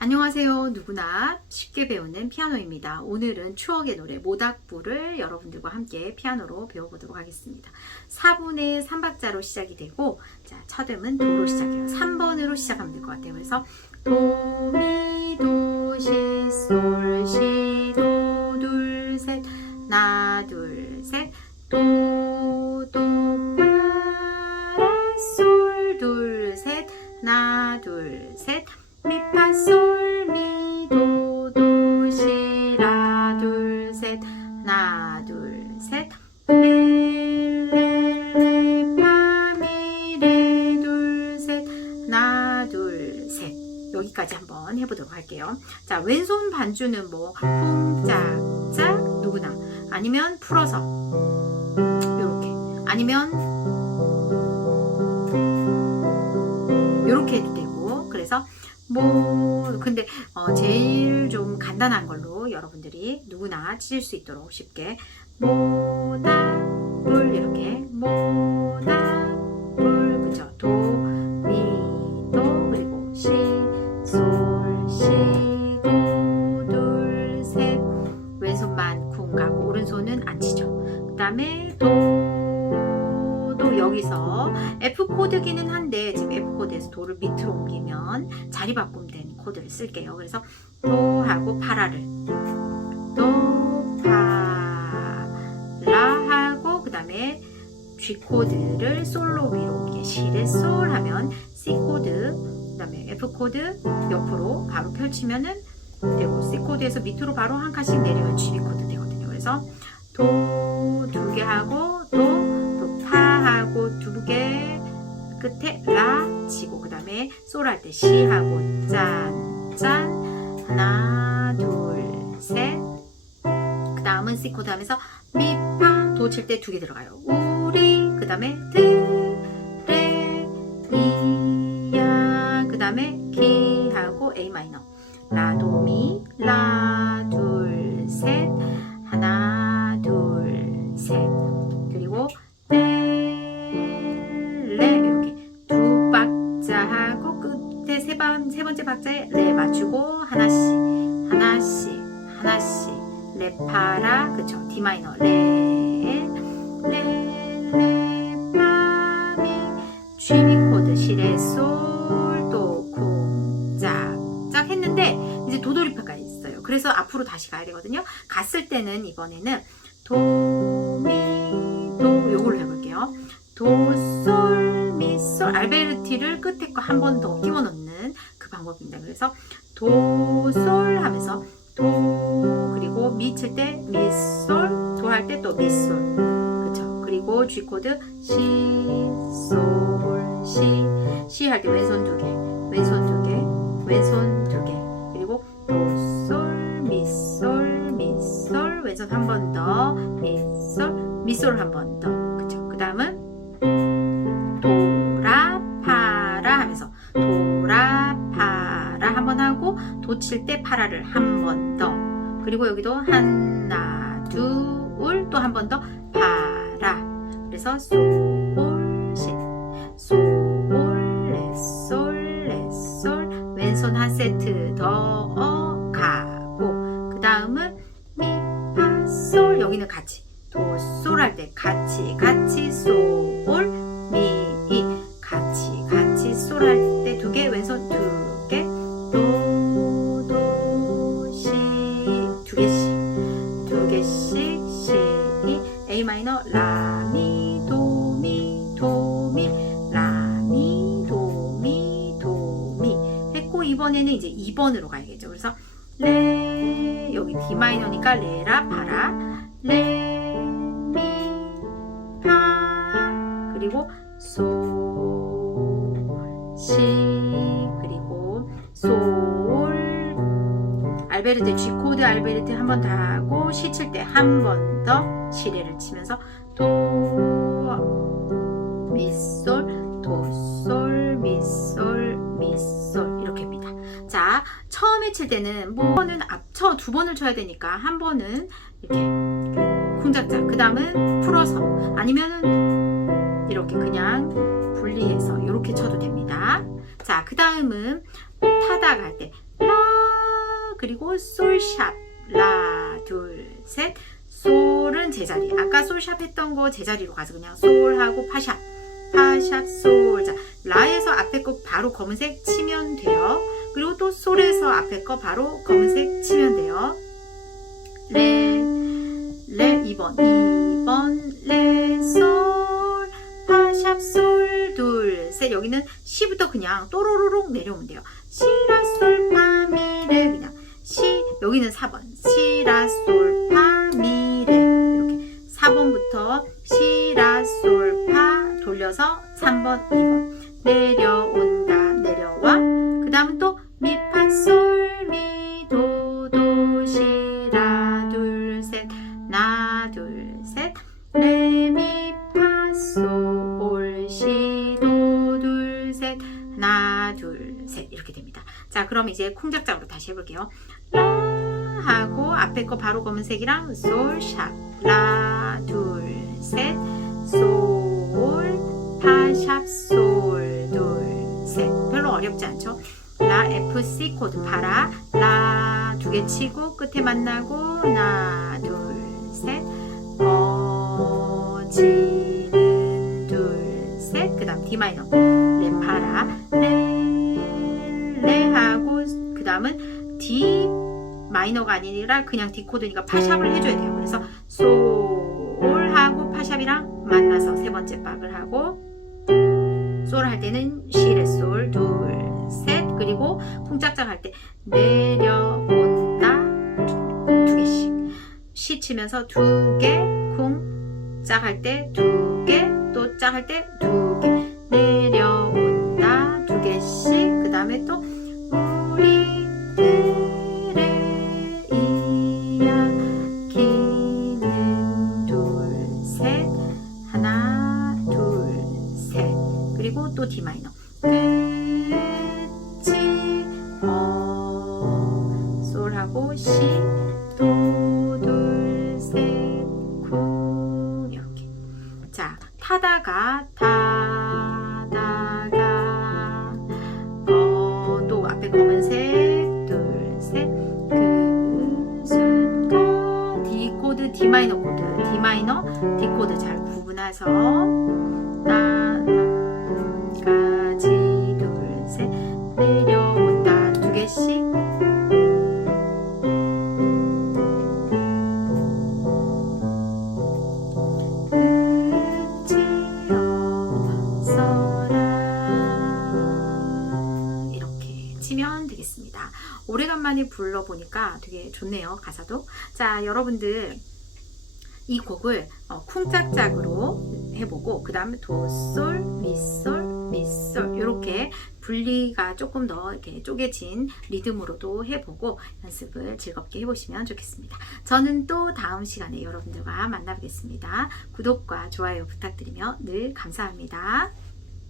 안녕하세요. 누구나 쉽게 배우는 피아노입니다. 오늘은 추억의 노래 모닥불을 여러분들과 함께 피아노로 배워보도록 하겠습니다. 4분의 3박자로 시작이 되고, 자, 첫 음은 도로 시작해요. 3번으로 시작하면 될 것 같아요. 그래서 도, 미, 도, 시, 솔, 시, 도, 둘, 셋, 나, 둘, 셋, 도, 도, 파, 라, 솔, 둘, 셋, 나, 둘, 셋, 미, 파, 솔, 미, 도, 도, 시, 라, 둘, 셋, 나, 둘, 셋, 레, 레, 레, 파, 미, 레, 둘, 셋, 나, 둘, 셋. 여기까지 한번 해보도록 할게요. 자, 왼손 반주는 뭐, 쿵, 짝, 짝, 누구나. 아니면 풀어서. 요렇게. 아니면, 요렇게 해도 되고. 그래서, 근데 제일 좀 간단한 걸로 여러분들이 누구나 치실 수 있도록 쉽게 모닥불 이렇게 모닥불 그죠? 도, 미, 도 그리고 시, 솔, 시, 도, 둘, 셋 왼손만 쿵 가고 오른손은 안 치죠. 그 다음에 여기서 F 코드기는 한데 지금 F 코드에서 도를 밑으로 옮기면 자리 바꿈된 코드를 쓸게요. 그래서 도 하고 파라를 도, 파, 라 하고 그 다음에 G 코드를 솔로 위로 옮기게 시레 솔 하면 C 코드 그 다음에 F 코드 옆으로 바로 펼치면은 되고 C 코드에서 밑으로 바로 한 칸씩 내리면 G 코드 되거든요. 그래서 도 두 개 하고 도 하고 두 개 끝에 라 치고 그 다음에 솔 할 때 시 하고 짠, 짠 하나 둘 셋 그 다음은 C 코드 하면서 미, 파, 도 칠 때 두 개 들어가요. 우리 그 다음에 드, 레, 미, 야 그 다음에 기 하고 A 마이너 라, 도, 미, 라 둘, 셋 하나 둘, 셋 그리고 이렇게 두 박자 하고 끝에 세 번째 박자에 레 맞추고 하나씩 레 파라 그쵸 D 마이너 레 파 미 G 코드 시레 솔도 쿵 짝짝 했는데 이제 도돌이파까지 있어요. 그래서 앞으로 다시 가야 되거든요. 갔을 때는 이번에는 도, 미, 도 요걸로 해볼게요. 도, 솔, 미, 솔 알베르티를 끝에 거 한 번 더 끼워 넣는 그 방법입니다. 그래서 도, 솔 하면서 도 그리고 미 칠 때 미, 솔 도 할 때 또 미, 솔 그쵸. 그리고 G 코드 시, 솔, 시 할 때 왼손 두 개 왼손 두 개 왼손 두 개 그리고 도, 솔, 미, 솔, 미, 솔 왼손 한 번 더 미, 솔, 미, 솔 한 번 더 그쵸. 그 다음은 도라 파라 하면서 도라 파라 한 번 하고 도 칠 때 파라를 한 번 더 그리고 여기도 하나 둘 또 한 번 더 파라 그래서 솔, 시, 솔, 레, 솔, 레, 솔 왼손 한 세트 더 가고 그 다음은 미, 파, 솔 여기는 같이 도, 솔 할 때 같이 솔, 미, 같이 솔 할 때 두 개 왼손 두 개 도, 도, 시 두 개씩 시 A 마이너 라, 미, 도, 미, 도, 미 라, 미, 도, 미, 도, 미 했고 이번에는 이제 2번으로 가야겠죠. 그래서 레 여기 D 마이너니까 레라 파라 레, 미, 파 그리고 솔, 시 그리고 솔 알베르테 G 코드 알베르테 한 번 더 하고 시 칠 때 한 번 더 시레를 치면서 도, 미, 솔, 도, 솔, 미, 솔, 미, 솔 이렇게 합니다. 자, 처음에 칠 때는 뭐는 앞쳐 두 번을 쳐야 되니까 한 번은 이렇게 쿵짝짝 그 다음은 풀어서 아니면은 이렇게 그냥 분리해서 이렇게 쳐도 됩니다. 자, 그 다음은 타다가 할 때 라 그리고 솔샵 라, 둘, 셋. 솔은 제자리. 아까 솔샵 했던 거 제자리로 가서 그냥 솔하고 파샵, 파샵, 솔. 자, 라에서 앞에 거 바로 검은색 치면 돼요. 그리고 또 솔에서 앞에 거 바로 검은색 치면 돼요. 레, 2번, 레, 솔, 파샵, 솔, 둘, 셋. 여기는 시부터 그냥 또로로록 내려오면 돼요. 시라, 솔, 파, 미, 레. 그냥 시, 여기는 4번. 시라, 솔, 파, 미, 레. 이렇게 4번부터 시라, 솔, 파 돌려서 3번, 2번. 내려온다, 내려와. 그 다음은 또 미, 파, 솔, 미, 도, 도, 시, 라, 둘, 셋. 나, 둘, 셋. 레, 미, 파, 솔, 시, 도, 둘, 셋. 하나, 둘, 셋. 이렇게 됩니다. 자, 그럼 이제 쿵짝짝으로 다시 해볼게요. 라 하고 앞에 거 바로 검은색이랑 솔, 샵. 라, 둘, 셋. 솔, 파, 샵, 솔, 둘, 셋. 별로 어렵지 않죠? 라, F, C 코드 파라. 라, 두 개 치고 끝에 만나고 하나, 둘, 셋. 지는 둘, 셋. 그 다음 D 마이너. 레, 파라. 레 하고 그 다음은 D 마이너가 아니라 그냥 D 코드니까 파샵을 해줘야 돼요. 그래서 솔하고 파샵이랑 만나서 세 번째 박을 하고 솔 할 때는 시레 솔 둘, 셋. 그리고 쿵짝짝 할 때 내려온다 두 개씩 시 치면서 두 개, 쿵짝 할 때 두 개, 또 짝 할 때 두 개, 내려온다 두 개씩. 그 다음에 또 우리들의 이야기는 둘, 셋. 하나, 둘, 셋. 그리고 또 D 마이너. 끝이 솔하고 시, 도, 둘, 셋, 쿵. 이렇게. 자, 타다가 또 앞에 검은색 둘, 셋. 그 순간 D 코드, D 마이너 코드, D 마이너, D 코드 잘 구분해서 까지 둘, 셋. 내려온다 두 개씩. 치면 되겠습니다. 오래간만에 불러보니까 되게 좋네요. 가사도. 자, 여러분들 이 곡을 쿵짝짝으로 해보고 그 다음에 도솔, 미솔, 미솔 이렇게 분리가 조금 더 이렇게 쪼개진 리듬으로도 해보고 연습을 즐겁게 해보시면 좋겠습니다. 저는 또 다음 시간에 여러분들과 만나뵙겠습니다. 구독과 좋아요 부탁드리며 늘 감사합니다.